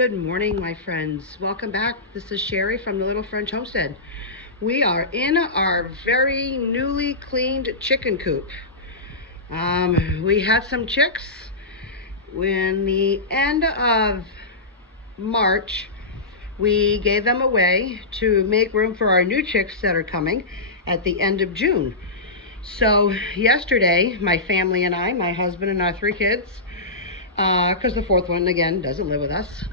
Good morning, my friends. Welcome back. This is Sherry from the Little French Homestead. We are in our very newly cleaned chicken coop. We had some chicks. When the end of March, we gave them away to make room for our new chicks that are coming at the end of June. So yesterday, my family and I, my husband and our 3 kids, because the 4th one, again, doesn't live with us,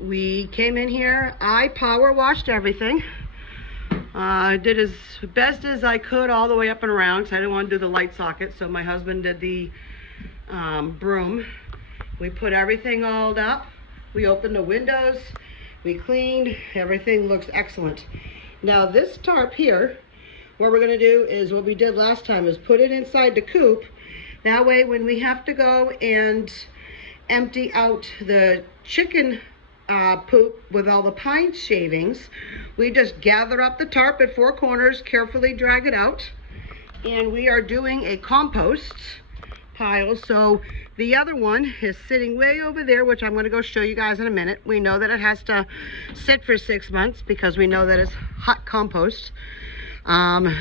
we came in here. I power washed everything. I did as best as I could all the way up and around because I didn't want to do the light socket, so my husband did the broom. We put everything all up. We opened the windows. We cleaned. Everything looks excellent. Now this tarp here, what we're going to do is what we did last time is put it inside the coop. That way when we have to go and empty out the chicken poop with all the pine shavings, we just gather up the tarp at 4 corners, carefully drag it out, and we are doing a compost pile. So the other one is sitting way over there, which I'm going to go show you guys in a minute. We know that it has to sit for 6 months because we know that it's hot compost. However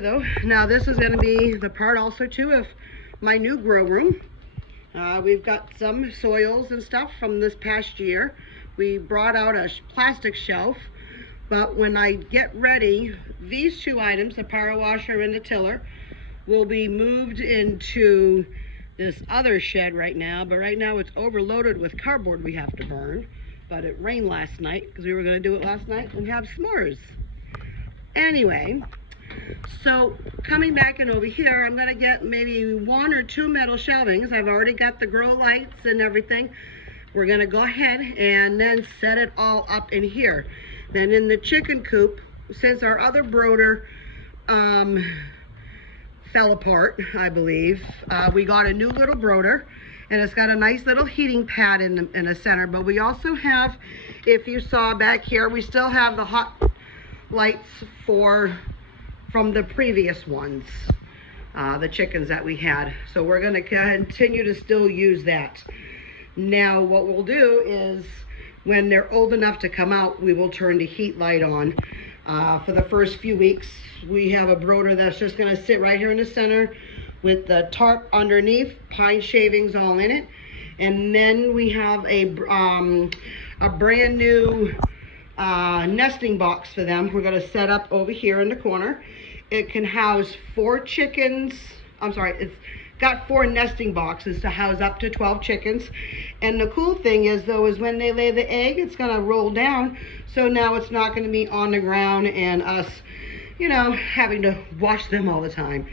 though, now this is going to be the part also too of my new grow room. We've got some soils and stuff from this past year. We brought out a plastic shelf, but when I get ready, these 2 items, the power washer and the tiller, will be moved into this other shed right now. But right now it's overloaded with cardboard we have to burn. But it rained last night because we were going to do it last night and have s'mores. Anyway, so coming back in over here, I'm going to get maybe 1 or 2 metal shelvings. I've already got the grow lights and everything. We're going to go ahead and then set it all up in here. Then in the chicken coop, since our other brooder fell apart, I believe, we got a new little brooder, and it's got a nice little heating pad in the center. But we also have, if you saw back here, we still have the hot lights from the previous ones, the chickens that we had. So we're going to continue to still use that. Now what we'll do is when they're old enough to come out, we will turn the heat light on. For the first few weeks, we have a brooder that's just going to sit right here in the center with the tarp underneath, pine shavings all in it. And then we have a brand new nesting box for them. We're going to set up over here in the corner. It can house 4 chickens. I'm sorry, it's got 4 nesting boxes to house up to 12 chickens. And the cool thing is though, is when they lay the egg, it's going to roll down. So now it's not going to be on the ground and us, you know, having to wash them all the time.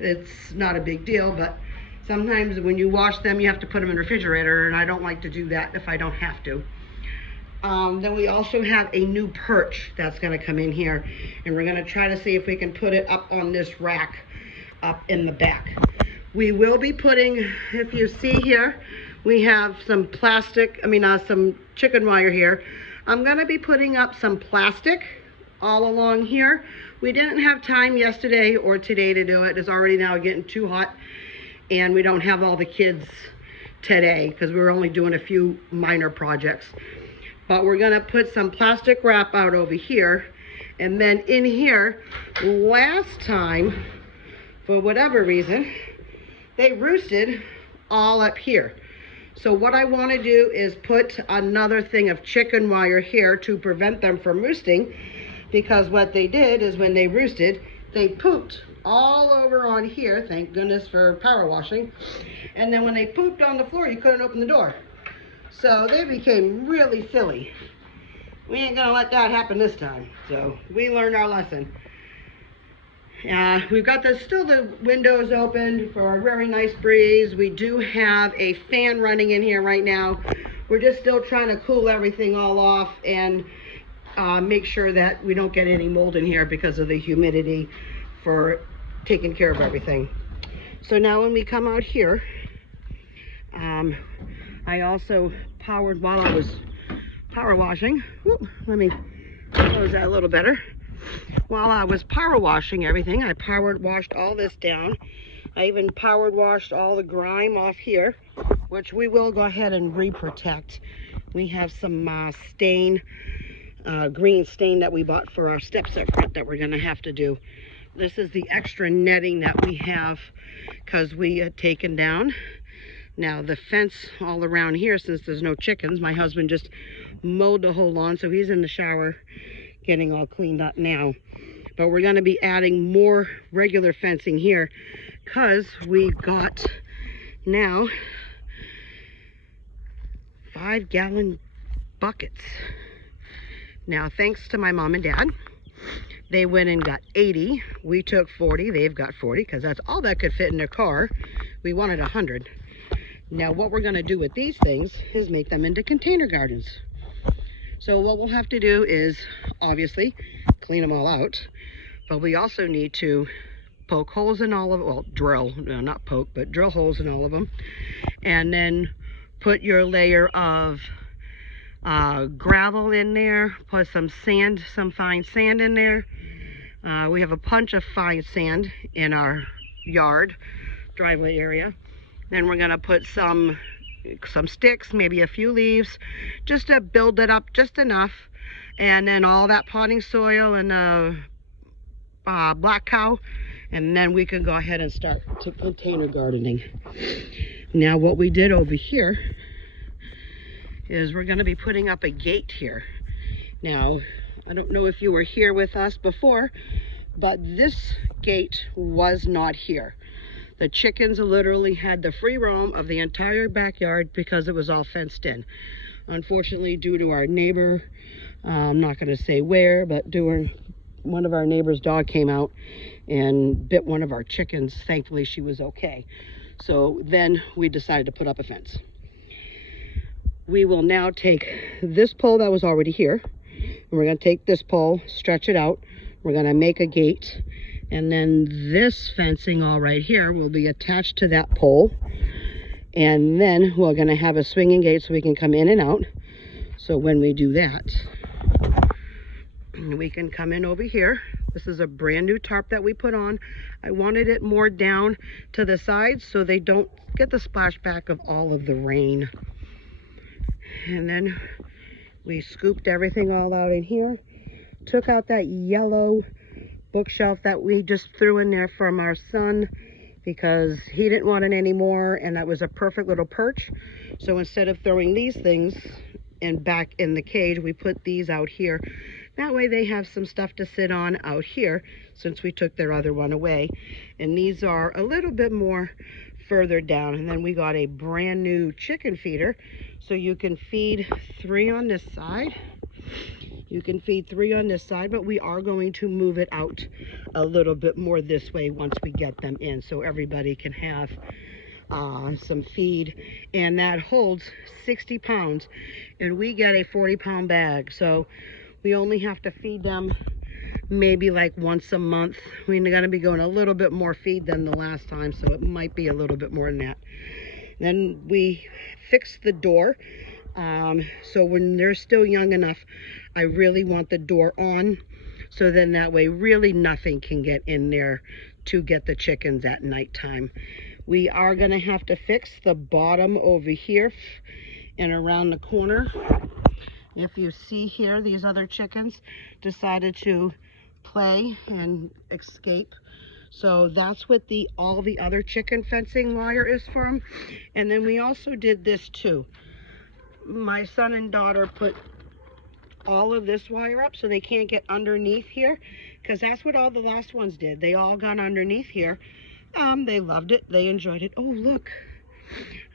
It's not a big deal, but sometimes when you wash them, you have to put them in the refrigerator, and I don't like to do that if I don't have to. Then we also have a new perch that's going to come in here, and we're going to try to see if we can put it up on this rack up in the back. We will be putting, if you see here, we have some plastic, some chicken wire here. I'm going to be putting up some plastic all along here. We didn't have time yesterday or today to do it. It's already now getting too hot, and we don't have all the kids today because we were only doing a few minor projects. But we're going to put some plastic wrap out over here. And then in here, last time, for whatever reason, they roosted all up here. So what I want to do is put another thing of chicken wire here to prevent them from roosting. Because what they did is when they roosted, they pooped all over on here. Thank goodness for power washing. And then when they pooped on the floor, you couldn't open the door. So they became really silly. We ain't gonna let that happen this time. So we learned our lesson. We've got still the windows open for a very nice breeze. We do have a fan running in here right now. We're just still trying to cool everything all off and make sure that we don't get any mold in here because of the humidity for taking care of everything. So now when we come out here, I also powered while I was power washing. Whoop, let me close that a little better. While I was power washing everything, I powered washed all this down. I even powered washed all the grime off here. which we will go ahead and re-protect. We have some stain, green stain that we bought for our steps up front that we're going to have to do. This is the extra netting that we have because we had taken down. Now the fence all around here, since there's no chickens, my husband just mowed the whole lawn, so he's in the shower getting all cleaned up now. But we're going to be adding more regular fencing here because we got now 5-gallon buckets. Now, thanks to my mom and dad, they went and got 80. We took 40. They've got 40 because that's all that could fit in their car. We wanted 100. Now, what we're going to do with these things is make them into container gardens. So what we'll have to do is, obviously, clean them all out. But we also need to poke holes in all of them. Well, drill, no, not poke, but drill holes in all of them. And then put your layer of gravel in there. Put some sand, some fine sand in there. We have a bunch of fine sand in our yard, driveway area. Then we're gonna put some sticks, maybe a few leaves, just to build it up just enough. And then all that potting soil and the black cow, and then we can go ahead and start to container gardening. Now what we did over here is we're gonna be putting up a gate here. Now, I don't know if you were here with us before, but this gate was not here. The chickens literally had the free roam of the entire backyard because it was all fenced in. Unfortunately, due to our neighbor, I'm not going to say where, but one of our neighbor's dog came out and bit one of our chickens. Thankfully, she was okay. So then we decided to put up a fence. We will now take this pole that was already here, and we're going to take this pole, stretch it out. We're going to make a gate. And then this fencing all right here will be attached to that pole. And then we're going to have a swinging gate so we can come in and out. So when we do that, we can come in over here. This is a brand new tarp that we put on. I wanted it more down to the sides so they don't get the splashback of all of the rain. And then we scooped everything all out in here. Took out that yellow bookshelf that we just threw in there from our son because he didn't want it anymore, and that was a perfect little perch. So instead of throwing these things back in the cage, we put these out here. That way they have some stuff to sit on out here since we took their other one away. And these are a little bit more further down. And then we got a brand new chicken feeder, so you can feed 3 on this side. You can feed 3 on this side, but we are going to move it out a little bit more this way once we get them in, so everybody can have some feed. And that holds 60 pounds, and we get a 40-pound bag, so we only have to feed them maybe like once a month. We're going to be going a little bit more feed than the last time, so it might be a little bit more than that. Then we fixed the door. So when they're still young enough, I really want the door on, so then that way really nothing can get in there to get the chickens at nighttime. We are going to have to fix the bottom over here and around the corner. If you see here, these other chickens decided to play and escape. So that's what all the other chicken fencing wire is from. And then we also did this too. My son and daughter put all of this wire up so they can't get underneath here, because that's what all the last ones did. They all got underneath here. They loved it. They enjoyed it. Oh, look.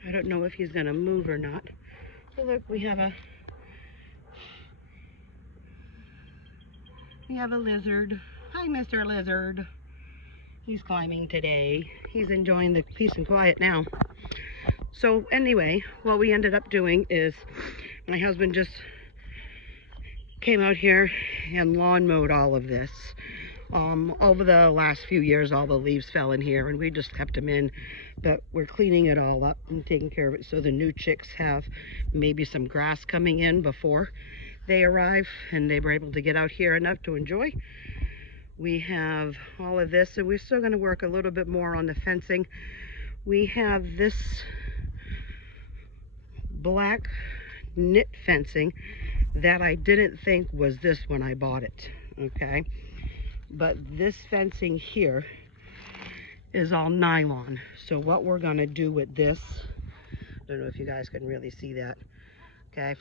I don't know if he's going to move or not. Oh, look, we have a lizard. Hi, Mr. Lizard. He's climbing today. He's enjoying the peace and quiet now. So anyway, what we ended up doing is my husband just came out here and lawn mowed all of this. Over the last few years, all the leaves fell in here and we just kept them in, but we're cleaning it all up and taking care of it so the new chicks have maybe some grass coming in before they arrive and they were able to get out here enough to enjoy. We have all of this, and we're still going to work a little bit more on the fencing. We have this black knit fencing that I didn't think was this when I bought it, okay? But this fencing here is all nylon. So what we're gonna do with this, I don't know if you guys can really see that, okay?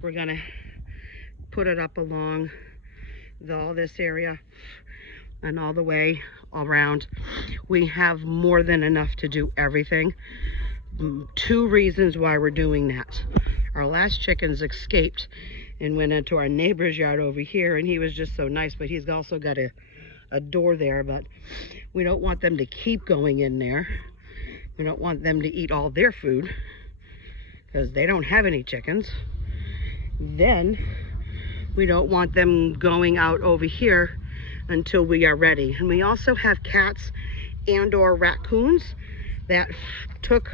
We're gonna put it up along all this area and all the way around. We have more than enough to do everything. 2 reasons why we're doing that. Our last chickens escaped and went into our neighbor's yard over here, and he was just so nice, but he's also got a door there, but we don't want them to keep going in there. We don't want them to eat all their food because they don't have any chickens. Then we don't want them going out over here until we are ready. And we also have cats and or raccoons that took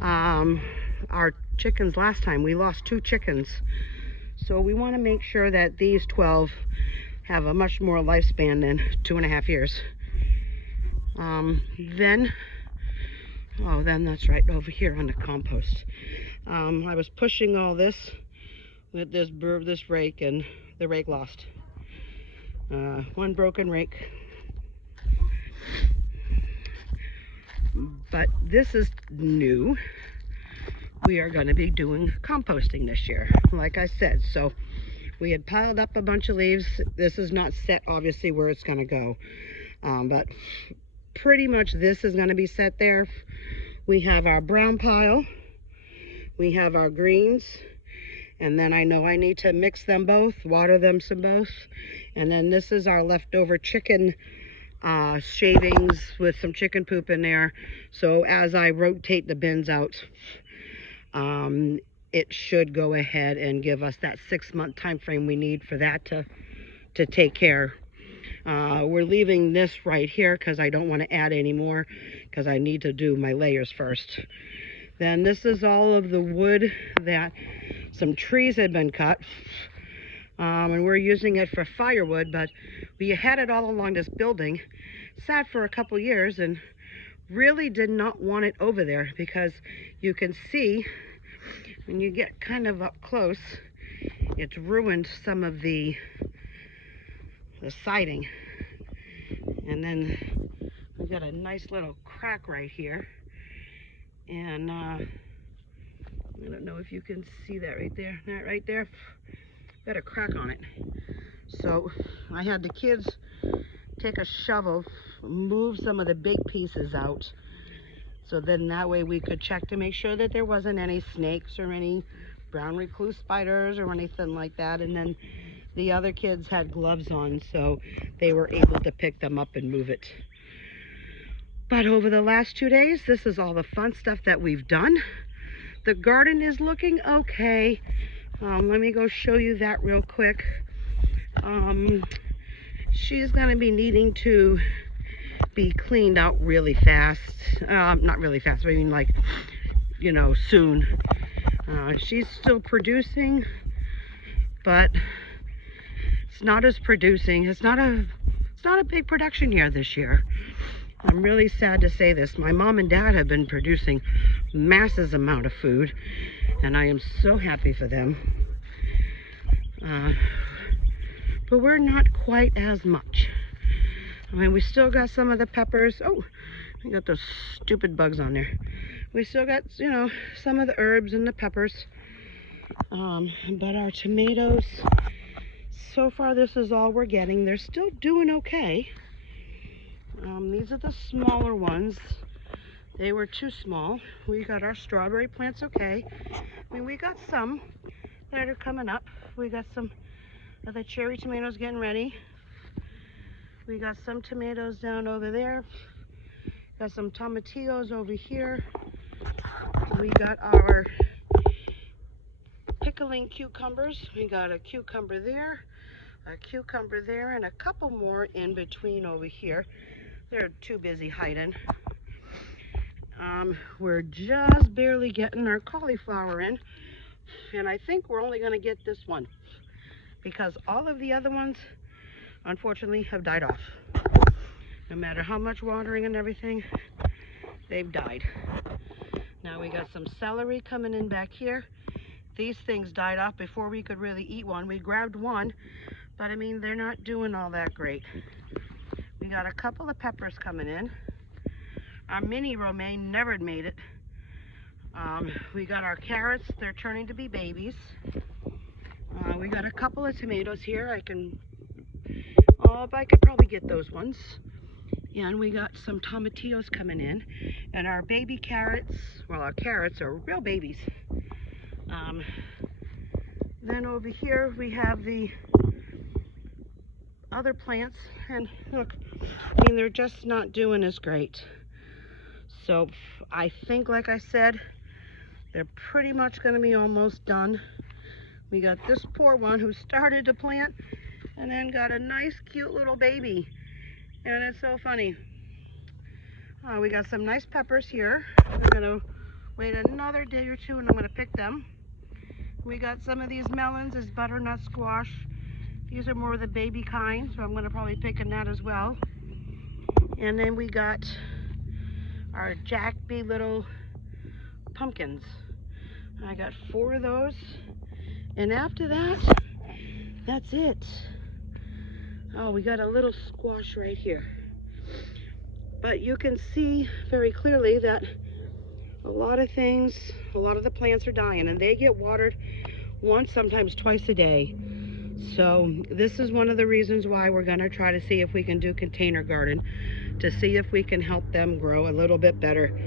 our chickens last time. We lost 2 chickens. So we want to make sure that these 12 have a much more lifespan than 2.5 years. Then that's right over here on the compost. I was pushing all this with this rake, and the rake lost. 1 broken rake. But this is new. We are going to be doing composting this year, like I said. So we had piled up a bunch of leaves. This is not set, obviously, where it's going to go. But pretty much this is going to be set there. We have our brown pile. We have our greens. And then I know I need to mix them both, water them some both. And then this is our leftover chicken shavings with some chicken poop in there. So as I rotate the bins out, it should go ahead and give us that 6-month time frame we need for that to take care. We're leaving this right here because I don't want to add any more because I need to do my layers first. Then this is all of the wood that some trees had been cut, and we're using it for firewood, but we had it all along this building, sat for a couple years, and really did not want it over there because you can see when you get kind of up close, it's ruined some of the siding. And then we've got a nice little crack right here, and I don't know if you can see that right there. That right there, got a crack on it. So I had the kids take a shovel, move some of the big pieces out, so then that way we could check to make sure that there wasn't any snakes or any brown recluse spiders or anything like that. And then the other kids had gloves on, so they were able to pick them up and move it. But over the last 2 days, this is all the fun stuff that we've done. The garden is looking okay. Let me go show you that real quick. She's going to be needing to be cleaned out really fast. Not really fast, but I mean, like, you know, soon. She's still producing, but it's not as producing. It's not a big production year this year. I'm really sad to say this. My mom and dad have been producing massive amount of food, and I am so happy for them. But we're not quite as much. I mean, we still got some of the peppers. Oh, I got those stupid bugs on there. We still got, you know, some of the herbs and the peppers. But our tomatoes, so far this is all we're getting. They're still doing okay. These are the smaller ones. They were too small. We got our strawberry plants okay. I mean, we got some that are coming up. We got some of the cherry tomatoes getting ready. We got some tomatoes down over there. Got some tomatillos over here. We got our pickling cucumbers. We got a cucumber there, and a couple more in between over here. They're too busy hiding. We're just barely getting our cauliflower in, and I think we're only going to get this one because all of the other ones, unfortunately, have died off. No matter how much watering and everything, they've died. Now We got some celery coming in back here. These things died off before we could really eat one. We grabbed one, but I mean, they're not doing all that great. We got a couple of peppers coming in. Our mini romaine never made it. We got our carrots. They're turning to be babies. We got a couple of tomatoes here. I could probably get those ones. And we got some tomatillos coming in. And our baby carrots, well, our carrots are real babies. Then over here we have the other plants. And look, I mean, they're just not doing as great. So I think, like I said, they're pretty much going to be almost done. We got this poor one who started to plant and then got a nice cute little baby. And it's so funny. We got some nice peppers here. I'm going to wait another day or two and I'm going to pick them. We got some of these melons as butternut squash. These are more of the baby kind, so I'm going to probably pick in that as well. And then we got our Jack B. Little pumpkins. I got 4 of those. And after that, that's it. Oh, we got a little squash right here. But you can see very clearly that a lot of the plants are dying, and they get watered once, sometimes twice a day. So this is one of the reasons why we're going to try to see if we can do container garden, to see if we can help them grow a little bit better.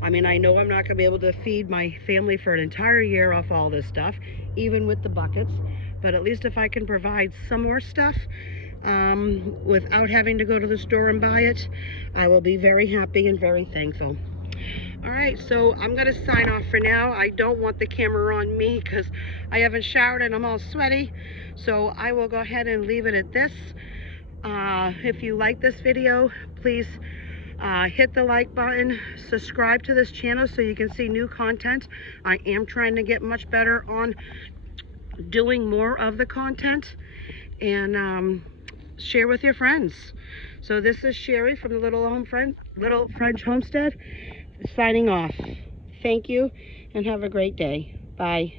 I mean, I know I'm not going to be able to feed my family for an entire year off all this stuff, even with the buckets, but at least if I can provide some more stuff without having to go to the store and buy it, I will be very happy and very thankful. All right, so I'm going to sign off for now. I don't want the camera on me because I haven't showered and I'm all sweaty. So I will go ahead and leave it at this. If you like this video, please hit the like button, subscribe to this channel so you can see new content. I am trying to get much better on doing more of the content, and share with your friends. So this is Sherry from the Little French Homestead signing off. Thank you and have a great day. Bye.